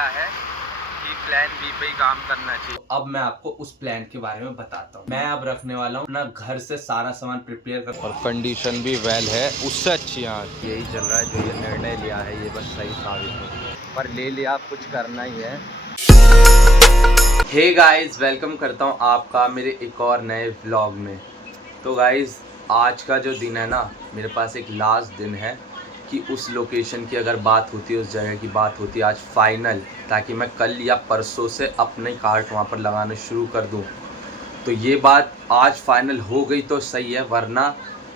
लिया है कि प्लान बी पे ही काम करना चाहिए। तो अब मैं आपको उस प्लान के बारे में बताता हूँ। मैं अब रखने वाला हूँ अपना घर से सारा सामान प्रिपेयर कर, और कंडीशन भी वेल है, उससे अच्छी यहाँ यही चल रहा है। जो ये निर्णय लिया है ये बस सही साबित हो, पर ले लिया, आप कुछ करना ही है। हे गाइस, वेलकम करता हूँ आपका मेरे एक और नए व्लॉग में। तो गाइस, आज का जो दिन है ना, मेरे पास एक लास्ट दिन है कि उस लोकेशन की अगर बात होती है, उस जगह की बात होती है आज फाइनल, ताकि मैं कल या परसों से अपने कार्ट वहाँ पर लगाना शुरू कर दूँ। तो ये बात आज फाइनल हो गई तो सही है, वरना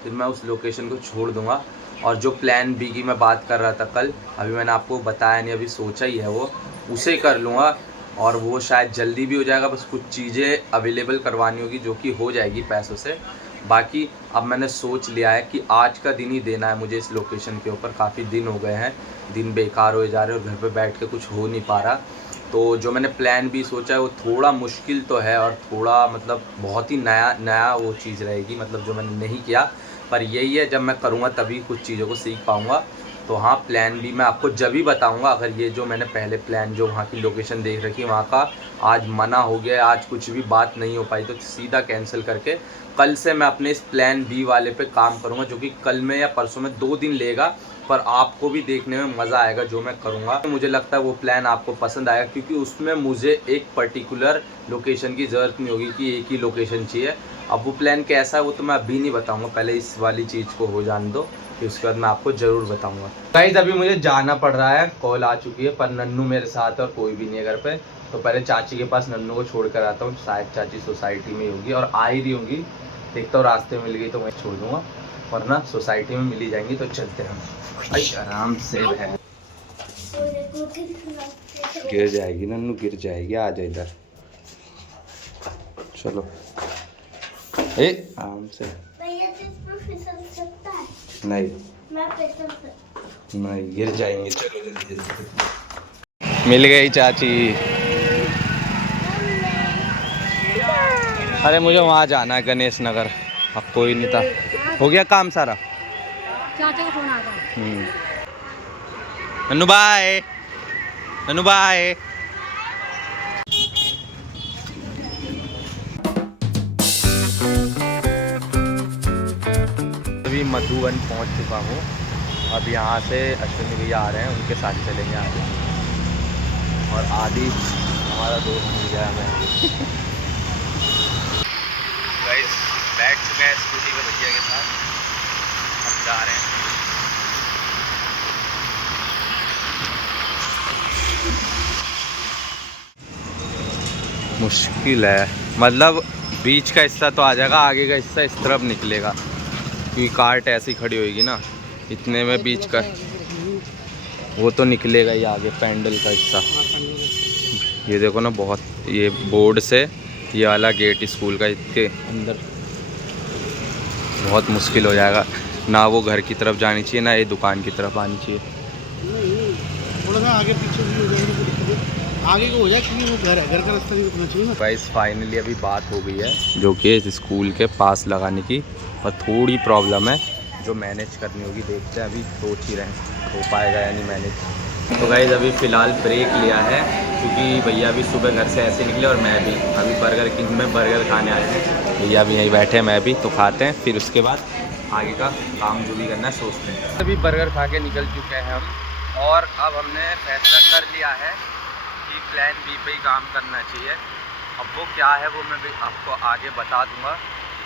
फिर मैं उस लोकेशन को छोड़ दूँगा। और जो प्लान बी की मैं बात कर रहा था कल, अभी मैंने आपको बताया नहीं, अभी सोचा ही है, वो उसे कर लूँगा। और वो शायद जल्दी भी हो जाएगा, बस कुछ चीज़ें अवेलेबल करवानी होगी जो कि हो जाएगी पैसों से। बाकी अब मैंने सोच लिया है कि आज का दिन ही देना है मुझे इस लोकेशन के ऊपर। काफ़ी दिन हो गए हैं, दिन बेकार हो जा रहे और घर पे बैठ के कुछ हो नहीं पा रहा। तो जो मैंने प्लान भी सोचा है वो थोड़ा मुश्किल तो है, और थोड़ा मतलब बहुत ही नया वो चीज़ रहेगी, मतलब जो मैंने नहीं किया। पर यही है, जब मैं करूँगा तभी कुछ चीज़ों को सीख पाऊँगा। तो हाँ, प्लान भी मैं आपको जब ही बताऊँगा अगर ये जो मैंने पहले प्लान जो वहाँ की लोकेशन देख रखी है वहाँ का आज मना हो गया, आज कुछ भी बात नहीं हो पाई, तो सीधा कैंसिल करके कल से मैं अपने इस प्लान बी वाले पे काम करूँगा, जो कि कल में या परसों में 2 दिन लेगा। पर आपको भी देखने में मज़ा आएगा जो मैं करूँगा। तो मुझे लगता है वो प्लान आपको पसंद आएगा, क्योंकि उसमें मुझे एक पर्टिकुलर लोकेशन की ज़रूरत नहीं होगी कि एक ही लोकेशन चाहिए। अब वो प्लान कैसा है वो तो मैं अभी नहीं बताऊँगा, पहले इस वाली चीज़ को हो जाने दो, फिर उसके बाद मैं आपको ज़रूर बताऊँगा। गाइस, अभी मुझे जाना पड़ रहा है, कॉल आ चुकी है, पर नन्नू मेरे साथ है और कोई भी नहीं है घर पे। तो पहले चाची के पास नन्नू को छोड़ कर आता हूँ, शायद चाची सोसाइटी में ही होगी और आ ही रही होंगी। देखता हूँ, रास्ते में मिल गई तो मैं छोड़ दूँगा, वरना सोसाइटी में मिली जाएंगी। तो चलते हैं हम आराम से। है गिर जाएगी नन्नू, गिर जाएगी, आ जाए इधर, चलो ए आराम से। नहीं नहीं, गिर जाएंगे, चलो जल्दी जल्दी। मिल गई चाची। अरे मुझे वहाँ जाना है, गणेश नगर, अब कोई नहीं था, हो गया काम सारा। चाचा का फोन आ रहा। Nannu bye, Nannu bye. अभी मधुबन पहुंच चुका हूँ। अब यहाँ से अश्विनी भैया आ रहे हैं, उनके साथ चलेंगे आगे। और आदि हमारा दोस्त मिल गया हमें। गाइस, बैठ चुके हैं स्कूटी के भैया के साथ, अब जा रहे हैं। मुश्किल है, मतलब बीच का हिस्सा तो आ जाएगा, आगे का हिस्सा इस तरफ निकलेगा, क्योंकि कार्ट ऐसी खड़ी होएगी ना, इतने में बीच का वो तो निकलेगा ही आगे, पैंडल का हिस्सा। ये देखो ना, बहुत ये बोर्ड से ये वाला गेट स्कूल का, इसके अंदर बहुत मुश्किल हो जाएगा। ना वो घर की तरफ जानी चाहिए, ना ये दुकान की तरफ आनी चाहिए। थोड़ा सा आगे पीछे भी हो जाएगा, आगे को हो जाए, क्योंकि वो घर है, घर का रास्ता भी रुकना चाहिए ना। गाइस, फाइनली अभी बात हो गई है जो कि इस स्कूल के पास लगाने की, पर थोड़ी प्रॉब्लम है जो मैनेज करनी होगी। देखते हैं, अभी सोच ही रहे हैं हो पाएगा या नहीं मैनेज। तो गाइस, अभी फ़िलहाल ब्रेक लिया है, क्योंकि भैया भी सुबह घर से ऐसे निकले और मैं भी अभी बर्गर किंग में बर्गर खाने आए हैं। भैया भी यहीं बैठे हैं, मैं भी, तो खाते हैं, फिर उसके बाद आगे का काम जो भी करना है सोचते हैं। अभी बर्गर खा के निकल चुके हैं हम, और अब हमने फैसला कर लिया है कि प्लान बी पे ही काम करना चाहिए। अब वो क्या है वो मैं भी आपको आगे बता दूंगा।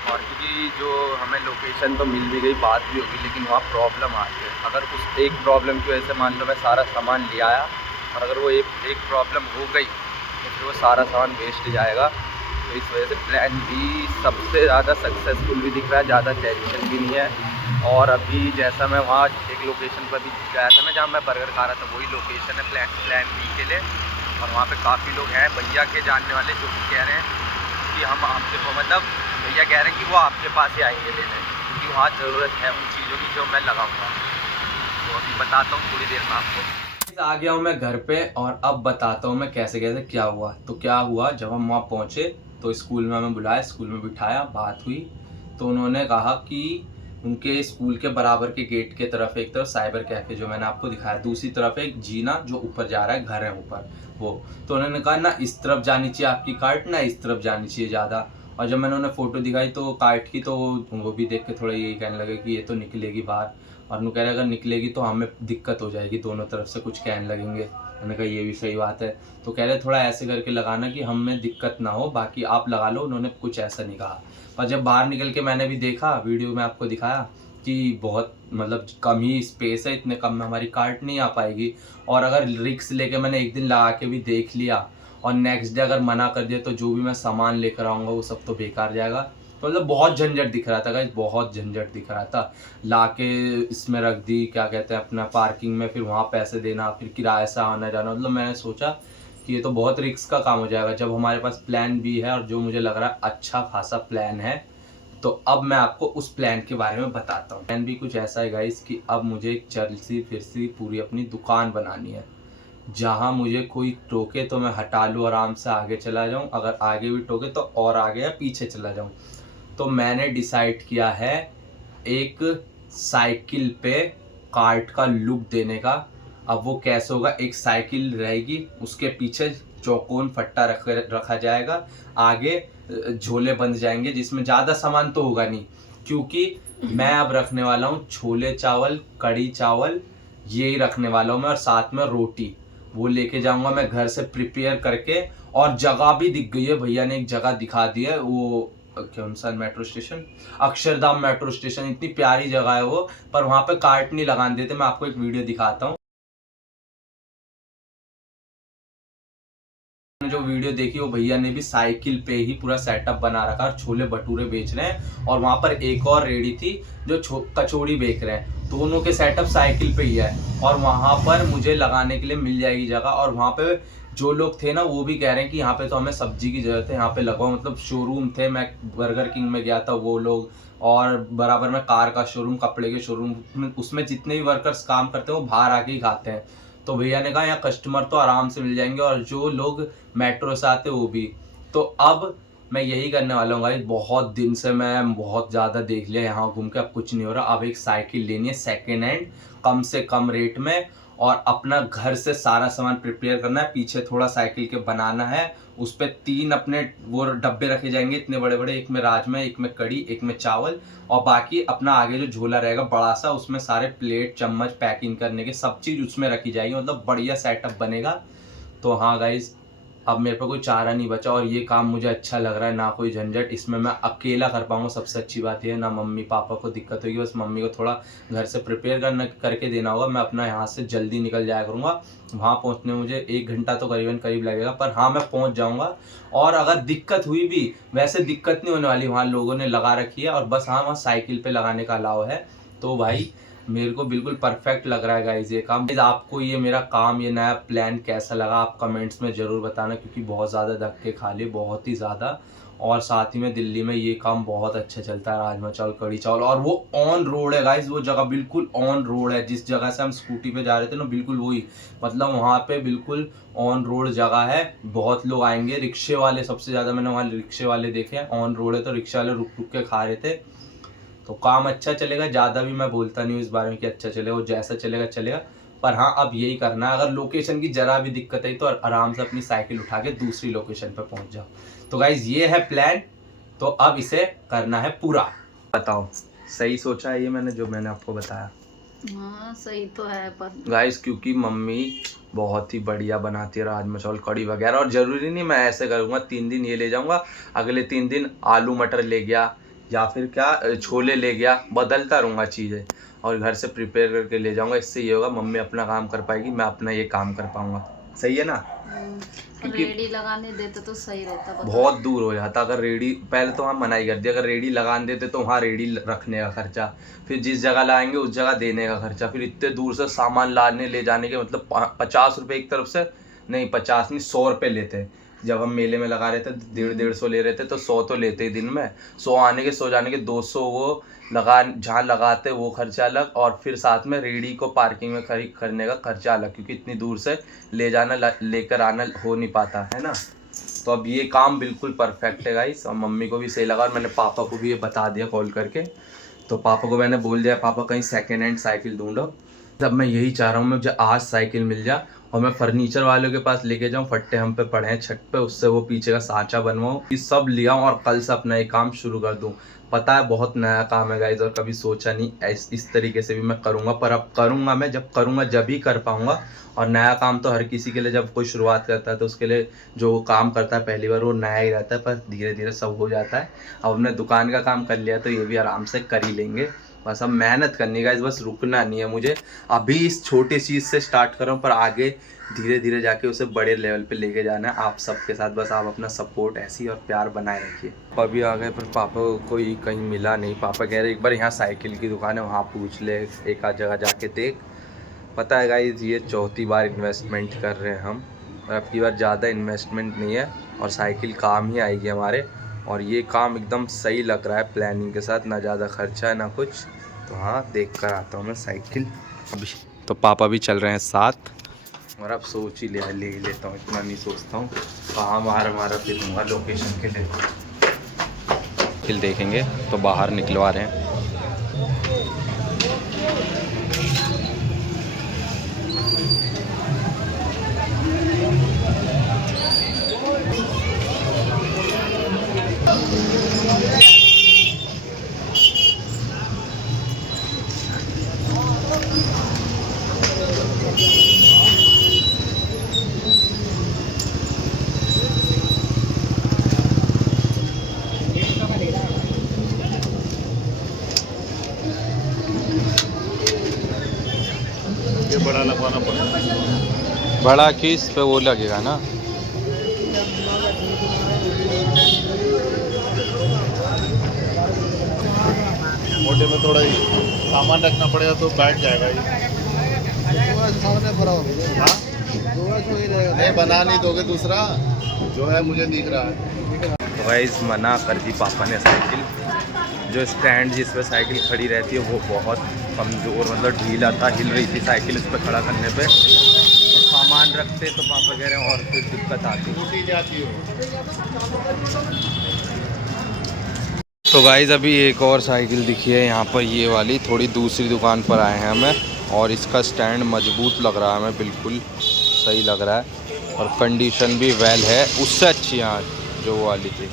और क्योंकि जो हमें लोकेशन तो मिल भी गई, बात भी होगी, लेकिन वहाँ प्रॉब्लम आ रही है। अगर उस एक प्रॉब्लम की वजह से मान लो मैं सारा सामान ले आया, और अगर वो एक प्रॉब्लम हो गई तो फिर वो सारा सामान वेस्ट जाएगा। तो इस वजह से प्लान बी सबसे ज़्यादा सक्सेसफुल भी दिख रहा है, ज़्यादा टेंशन भी नहीं है। और अभी जैसा मैं वहाँ एक लोकेशन पर भी गया था, मैं जहाँ मैं बर्गर खा रहा था, वही लोकेशन है प्लान बी के लिए। और वहाँ पे काफ़ी लोग हैं भैया के जानने वाले, जो कि कह रहे हैं कि हम आपके को, मतलब भैया कह रहे हैं कि वो आपके पास ही आएंगे लेने, क्योंकि वहाँ ज़रूरत है उन चीज़ों की जो मैं लगाऊंगा। तो अभी बताता हूँ थोड़ी देर में आपको। आ गया हूँ मैं घर पे, और अब बताता हूँ मैं कैसे कैसे क्या हुआ। तो क्या हुआ, जब हम वहाँ पहुँचे तो स्कूल में हमें बुलाया, स्कूल में बिठाया, बात हुई, तो उन्होंने कहा कि उनके स्कूल के बराबर के गेट के तरफ एक तरफ साइबर कैफे जो मैंने आपको दिखाया, दूसरी तरफ एक जीना जो ऊपर जा रहा है, घर है ऊपर वो। तो उन्होंने कहा ना इस तरफ जानी चाहिए आपकी कार्ट, ना इस तरफ जानी चाहिए ज़्यादा। और जब मैंने उन्हें फ़ोटो दिखाई तो कार्ट की, तो वो भी देख के थोड़ा यही कहने लगे कि ये तो निकलेगी बाहर। और वो कह रहे अगर निकलेगी तो हमें दिक्कत हो जाएगी, दोनों तरफ से कुछ कहने लगेंगे। मैंने कहा ये भी सही बात है। तो कह रहे थोड़ा ऐसे करके लगाना कि हमें दिक्कत ना हो, बाकी आप लगा लो। उन्होंने कुछ ऐसा नहीं कहा। पर जब बाहर निकल के मैंने भी देखा, वीडियो में आपको दिखाया कि बहुत मतलब कम ही स्पेस है, इतने कम में हमारी कार्ट नहीं आ पाएगी। और अगर रिक्स लेके मैंने एक दिन लगा के भी देख लिया और नेक्स्ट डे अगर मना कर दिया तो जो भी मैं सामान लेकर आऊँगा वो सब तो बेकार जाएगा। तो मतलब बहुत झंझट दिख रहा था गाइस, बहुत झंझट दिख रहा था। ला के इसमें रख दी, क्या कहते हैं, अपना पार्किंग में, फिर वहाँ पैसे देना, फिर किराए से आना जाना। मतलब मैंने सोचा कि ये तो बहुत रिस्क का काम हो जाएगा, जब हमारे पास प्लान भी है और जो मुझे लग रहा है अच्छा खासा प्लान है। तो अब मैं आपको उस प्लान के बारे में बताता हूँ। प्लान भी कुछ ऐसा है गाइस कि अब मुझे एक चलती फिरती पूरी अपनी दुकान बनानी है। जहाँ मुझे कोई टोके तो मैं हटा लूँ, आराम से आगे चला जाऊँ, अगर आगे भी टोके तो और आगे या पीछे चला जाऊँ। तो मैंने डिसाइड किया है एक साइकिल पे कार्ट का लुक देने का। अब वो कैसे होगा, एक साइकिल रहेगी, उसके पीछे चौकोन फट्टा रखा जाएगा, आगे झोले बंध जाएंगे जिसमें ज़्यादा सामान तो होगा नहीं, क्योंकि मैं अब रखने वाला हूँ छोले चावल, कड़ी चावल, यही रखने वाला हूँ मैं, और साथ में रोटी वो लेके जाऊंगा मैं घर से प्रिपेयर करके। और जगह भी दिख गई है, भैया ने एक जगह दिखा दी है, वो कौन सा metro station, Akshardham metro station. इतनी प्यारी जगह है वो, पर वहां पे कार्ट नहीं लगाने देते। मैं आपको एक वीडियो दिखाता हूँ। जो वीडियो देखी वो भैया ने भी साइकिल पे ही पूरा सेटअप बना रखा और छोले भटूरे बेच रहे हैं। और वहां पर एक और रेडी थी जो कचौड़ी बेच रहे हैं, दोनों के सेटअप साइकिल पे ही है। और वहां पर मुझे लगाने के लिए मिल जाएगी जगह। और वहां पे जो लोग थे ना वो भी कह रहे हैं कि यहाँ पे तो हमें सब्जी की जरूरत है, यहाँ पे लगाओ। मतलब शोरूम थे, मैं बर्गर किंग में गया था, वो लोग, और बराबर में कार का शोरूम, कपड़े के शोरूम, उसमें जितने भी वर्कर्स काम करते हैं वो बाहर आके ही खाते हैं। तो भैया ने कहा यहाँ कस्टमर तो आराम से मिल जाएंगे, और जो लोग मेट्रो से आते वो भी। तो अब मैं यही करने वाला हूँ भाई। बहुत दिन से मैं बहुत ज़्यादा देख लिया यहाँ घूम के, अब कुछ नहीं हो रहा। अब एक साइकिल लेनी है सेकेंड हैंड, कम से कम रेट में, और अपना घर से सारा सामान प्रिपेयर करना है। पीछे थोड़ा साइकिल के बनाना है, उस पर 3 अपने वो डब्बे रखे जाएंगे इतने बड़े बड़े, एक में राजमा, एक में कड़ी, एक में चावल, और बाकी अपना आगे जो झोला रहेगा बड़ा सा, उसमें सारे प्लेट चम्मच पैकिंग करने के सब चीज़ उसमें रखी जाएगी। मतलब बढ़िया सेटअप बनेगा। तो हाँ गाइज, अब मेरे पे कोई चारा नहीं बचा, और ये काम मुझे अच्छा लग रहा है, ना कोई झंझट, इसमें मैं अकेला कर पाऊंगा। सबसे अच्छी बात ये है, ना मम्मी पापा को दिक्कत होगी, बस मम्मी को थोड़ा घर से प्रिपेयर करके देना होगा। मैं अपना यहाँ से जल्दी निकल जाया करूँगा, वहाँ पहुँचने में मुझे 1 घंटा तो करीब लगेगा, पर हाँ मैं पहुँच जाऊँगा। और अगर दिक्कत हुई भी, वैसे दिक्कत नहीं होने वाली, वहाँ लोगों ने लगा रखी है, और बस हाँ वहाँ साइकिल पर लगाने का अलाव है। तो भाई मेरे को बिल्कुल परफेक्ट लग रहा है गाइज ये काम। आपको ये मेरा काम, ये नया प्लान कैसा लगा आप कमेंट्स में ज़रूर बताना, क्योंकि बहुत ज़्यादा धक्के खा लिए, बहुत ही ज़्यादा। और साथ ही में दिल्ली में ये काम बहुत अच्छा चलता है, राजमा चावल, कड़ी चावल, और वो ऑन रोड है गाइज। वो जगह बिल्कुल ऑन रोड है, जिस जगह से हम स्कूटी पे जा रहे थे ना, बिल्कुल वही, मतलब वहाँ पे बिल्कुल ऑन रोड जगह है। बहुत लोग आएंगे, रिक्शे वाले सबसे ज़्यादा मैंने वहाँ रिक्शे वाले देखे हैं। ऑन रोड है तो रिक्शे वाले रुक रुक के खा रहे थे। तो काम अच्छा चलेगा, ज़्यादा भी मैं बोलता नहीं हूँ इस बारे में कि अच्छा चलेगा, वो जैसा चलेगा चलेगा। पर हाँ अब यही करना है, अगर लोकेशन की जरा भी दिक्कत है तो आराम से अपनी साइकिल उठा के दूसरी लोकेशन पे पहुंच जाओ। तो गाइज ये है प्लान, तो अब इसे करना है पूरा। बताओ सही सोचा है ये मैंने, जो मैंने आपको बताया? हाँ सही तो है, पर गाइज क्योंकि मम्मी बहुत ही बढ़िया बनाती है राजमा चावल, कड़ी वगैरह। और ज़रूरी नहीं मैं ऐसे करूँगा 3 दिन ये ले जाऊँगा, अगले 3 दिन आलू मटर ले गया, या फिर क्या छोले ले गया, बदलता रहूँगा चीज़ें, और घर से प्रिपेयर करके ले जाऊँगा। इससे ये होगा मम्मी अपना काम कर पाएगी, मैं अपना ये काम कर पाऊँगा। सही है ना? क्योंकि रेडी लगाने देते तो सही रहता, बहुत दूर हो जाता अगर रेडी, पहले तो हम मनाही कर दिया, अगर रेडी लगाने देते तो वहाँ रेडी रखने का खर्चा, फिर जिस जगह लाएंगे उस जगह देने का खर्चा, फिर इतने दूर से सामान लाने ले जाने के, मतलब 50 रुपये एक तरफ से, नहीं 50 नहीं 100 रुपये लेते। जब हम मेले में लगा रहे थे 150-150 ले रहे थे, तो 100 तो लेते ही दिन में, 100 आने के 100 जाने के, 200 वो लगा जहाँ लगाते वो खर्चा अलग, और फिर साथ में रेडी को पार्किंग में खरीद करने का खर्चा अलग, क्योंकि इतनी दूर से ले जाना लेकर आना हो नहीं पाता है ना। तो अब ये काम बिल्कुल परफेक्ट है गाइस, और मम्मी को भी सही लगा, और मैंने पापा को भी ये बता दिया कॉल करके। तो पापा को मैंने बोल दिया पापा कहीं सेकेंड हैंड साइकिल ढूंढो। अब मैं यही चाह रहा हूँ मुझे आज साइकिल मिल जाए और मैं फर्नीचर वालों के पास लेके जाऊँ, फट्टे हम पे पड़े हैं छत पे, उससे वो पीछे का सांचा बनवाऊँ, ये सब लिया और कल से अपना ये काम शुरू कर दूँ। पता है बहुत नया काम है गाइज और कभी सोचा नहीं इस तरीके से भी मैं करूँगा, पर अब करूँगा मैं, जब करूँगा जब ही कर पाऊँगा। और नया काम तो हर किसी के लिए जब कोई शुरुआत करता है तो उसके लिए जो वो काम करता है पहली बार वो नया ही रहता है, पर धीरे धीरे सब हो जाता है। अब हमने दुकान का काम कर लिया तो ये भी आराम से कर ही लेंगे। बस अब मेहनत करनी गाइस, बस रुकना नहीं है मुझे। अभी इस छोटी चीज़ से स्टार्ट कर रहा हूँ पर आगे धीरे धीरे जाके उसे बड़े लेवल पे लेके जाना है आप सबके साथ। बस आप अपना सपोर्ट ऐसी और प्यार बनाए रखिए। अभी आ गए पर पापा को कोई कहीं मिला नहीं। पापा कह रहे एक बार यहाँ साइकिल की दुकान है वहाँ पूछ ले, एक आध जगह जाके देख। पता है गाइस ये चौथी बार इन्वेस्टमेंट कर रहे हैं हम और अब की बार ज़्यादा इन्वेस्टमेंट नहीं है और साइकिल काम ही आएगी हमारे। और ये काम एकदम सही लग रहा है प्लानिंग के साथ, ना ज़्यादा खर्चा है ना कुछ। तो हाँ देख कर आता हूँ मैं साइकिल अभी। तो पापा भी चल रहे हैं साथ और अब सोच ही लिया ले ही लेता हूँ, इतना नहीं सोचता हूँ कहाँ मारा फिरूँगा लोकेशन के लिए। साइकिल देखेंगे तो बाहर निकलवा रहे हैं। ये बड़ा लगवाना पड़ेगा। बड़ा की इस पे वो लगेगा ना, मोटे में थोड़ा ही सामान रखना पड़ेगा तो बैठ जाएगा ये। नहीं बना नहीं दोगे दूसरा जो है मुझे दिख रहा है। तो गाइस मना कर दी पापा ने साइकिल। जो स्टैंड जिस पे साइकिल खड़ी रहती है वो बहुत कमज़ोर मतलब ढीला था, हिल रही थी साइकिल उस पर खड़ा करने पे। तो सामान रखते तो पापा कह रहे हैं और फिर दिक्कत आती टूटी जाती हो। तो गाइस अभी एक और साइकिल दिखी है यहाँ पर, ये वाली थोड़ी दूसरी दुकान पर आए हैं हमें और इसका स्टैंड मजबूत लग रहा है हमें, बिल्कुल सही लग रहा है और कंडीशन भी वेल है, उससे अच्छी यहाँ जो वो वाली थी।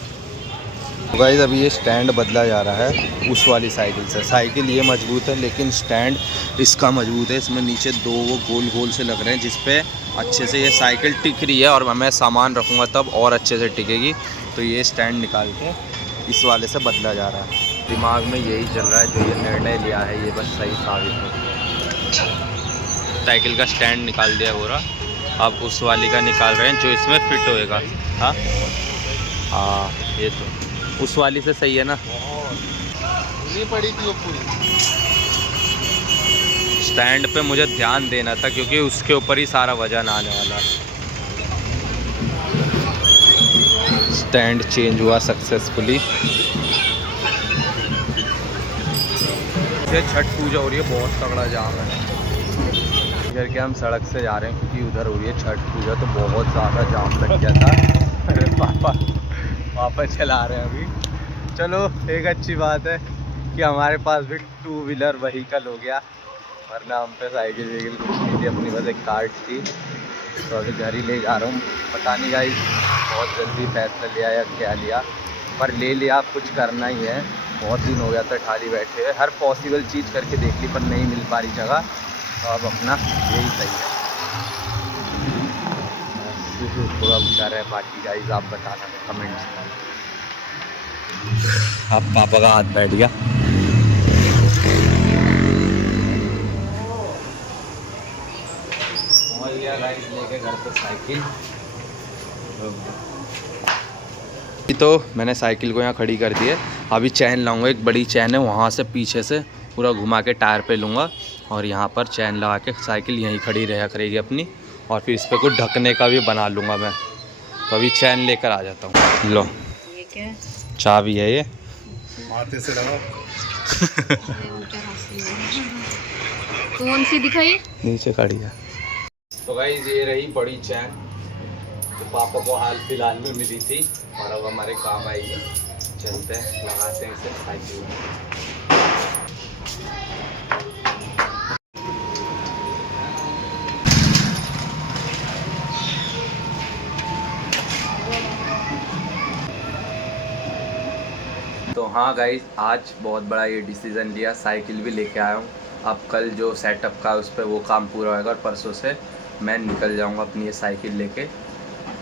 तो गाइस अभी ये स्टैंड बदला जा रहा है उस वाली साइकिल से। साइकिल ये मजबूत है लेकिन स्टैंड इसका मजबूत है। इसमें नीचे दो वो गोल गोल से लग रहे हैं जिस पे अच्छे से ये साइकिल टिक रही है और मैं सामान रखूँगा तब और अच्छे से टिकेगी। तो ये स्टैंड निकाल के इस वाले से बदला जा रहा है। दिमाग में यही चल रहा है, जो ये निर्णय लिया है ये बस सही साबित हो। साइकिल का स्टैंड निकाल दिया पूरा, अब उस वाली का निकाल रहे हैं जो इसमें फिट होएगा। हाँ हाँ ये तो उस वाली से सही है ना, नहीं पड़ी थी वो पूरी। स्टैंड पे मुझे ध्यान देना था क्योंकि उसके ऊपर ही सारा वजन आने वाला। स्टैंड चेंज हुआ सक्सेसफुली। छठ पूजा हो रही है, बहुत तगड़ा जाम है इधर के। हम सड़क से जा रहे हैं क्योंकि उधर हो रही है छठ पूजा, तो बहुत ज़्यादा जाम लग गया था। अरे पापा चला रहे हैं अभी। चलो एक अच्छी बात है कि हमारे पास भी 2 व्हीलर व्हीकल हो गया, वरना हम पे साइकिल वाइकिल कुछ नहीं थी, अपनी बस एक कार्ड थी। तो अभी घर ही ले जा रहा हूँ। पता नहीं गाइस बहुत जल्दी फैसला लिया या क्या लिया, पर ले लिया, कुछ करना ही है। बहुत दिन हो गया था खाली बैठे हुए, हर पॉसिबल चीज़ करके देख ली पर नहीं मिल पा रही जगह, तो अब अपना यही सही है। थोड़ा बता रहे हैं बाकी गाइस आप बताना कमेंट्स में। अब पापा का हाथ बैठ गया। पहुंच गया गाइस लेके घर पे साइकिल। तो मैंने साइकिल को यहाँ खड़ी कर दी है। अभी चैन लाऊंगा, एक बड़ी चैन है वहाँ से पीछे से पूरा घुमा के टायर पे लूँगा और यहाँ पर चैन लगा के साइकिल यहीं खड़ी रहा करेगी अपनी। और फिर इस पर कुछ ढकने का भी बना लूँगा मैं। तो अभी चैन लेकर आ जाता हूँ। लो ये क्या है? चाबी है ये, माथे से लगा। कौन सी दिखाई? नीचे खड़ी है। तो गाइस ये रही बड़ी चैन, तो पापा को हाल फिलहाल में मिली थी और अब हमारे काम आएगी। चलते हैं लगाते हैं इसे साइकिल में। तो हाँ गाइस, आज बहुत बड़ा ये डिसीज़न लिया, साइकिल भी लेके आया हूँ। अब कल जो सेटअप का उस पर वो काम पूरा होगा और परसों से मैं निकल जाऊँगा अपनी ये साइकिल लेके।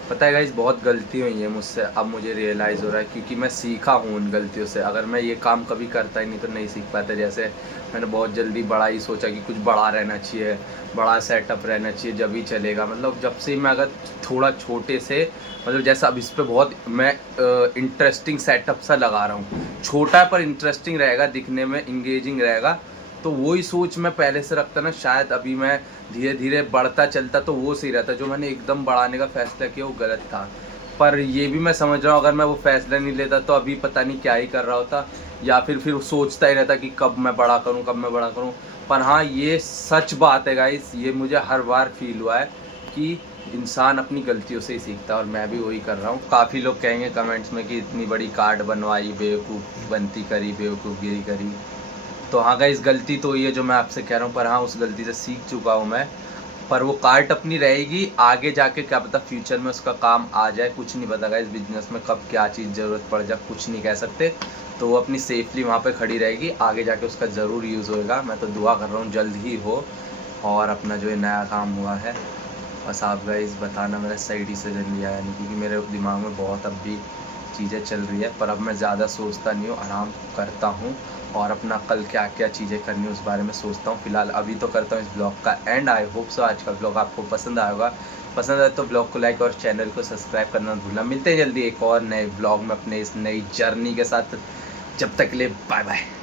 पता है गाइस, बहुत गलती हुई है मुझसे, अब मुझे रियलाइज़ हो रहा है, क्योंकि मैं सीखा हूँ उन गलतियों से। अगर मैं ये काम कभी करता ही नहीं तो नहीं सीख पाता। जैसे मैंने बहुत जल्दी बड़ा ही सोचा कि कुछ बड़ा रहना चाहिए, बड़ा सेटअप रहना चाहिए, जब ही चलेगा। मतलब जब से मैं अगर थोड़ा छोटे से, मतलब जैसा अब इस पे बहुत मैं इंटरेस्टिंग सेटअप सा लगा रहा हूँ, छोटा पर इंटरेस्टिंग रहेगा, दिखने में इंगेजिंग रहेगा, तो वही सोच मैं पहले से रखता ना, शायद अभी मैं धीरे धीरे बढ़ता चलता तो वो सही रहता। जो मैंने एकदम बढ़ाने का फैसला किया वो गलत था। पर ये भी मैं समझ रहा हूँ, अगर मैं वो फैसला नहीं लेता तो अभी पता नहीं क्या ही कर रहा होता, या फिर सोचता ही रहता कि कब मैं बड़ा करूँ, कब मैं बड़ा करूँ। पर हाँ, ये सच बात है गाइस, ये मुझे हर बार फील हुआ है कि इंसान अपनी गलतियों से ही सीखता है, और मैं भी वही कर रहा हूँ। काफ़ी लोग कहेंगे कमेंट्स में कि इतनी बड़ी कार्ड बनवाई, बेवकूफ़ बनती करी, बेवकूफ़गिरी करी। तो हाँ गाइस, गलती तो ये जो मैं आपसे कह रहा हूँ, पर हाँ उस गलती से सीख चुका हूँ मैं। पर वो कार्ट अपनी रहेगी, आगे जाके क्या पता फ्यूचर में उसका काम आ जाए, कुछ नहीं पता गाइस। बिजनेस में कब क्या चीज़ ज़रूरत पड़ जाए कुछ नहीं कह सकते। तो वो अपनी सेफली वहाँ पे खड़ी रहेगी, आगे जाके उसका ज़रूर यूज़ होएगा। मैं तो दुआ कर रहा हूँ जल्द ही हो, और अपना जो ये नया काम हुआ है, बस आप गाइस बताना मेरा सही डिसीजन लिया है नहीं, क्योंकि मेरे दिमाग में बहुत अब भी चीज़ें चल रही है। पर अब मैं ज़्यादा सोचता नहीं हूँ, आराम करता हूँ, और अपना कल क्या क्या चीज़ें करनी उस बारे में सोचता हूँ। फिलहाल अभी तो करता हूँ इस ब्लॉग का एंड। आई होप सो आज का ब्लॉग आपको पसंद आया होगा। पसंद आए तो ब्लॉग को लाइक और चैनल को सब्सक्राइब करना भूलना। मिलते हैं जल्दी एक और नए ब्लॉग में अपने इस नई जर्नी के साथ। जब तक के लिए बाय बाय।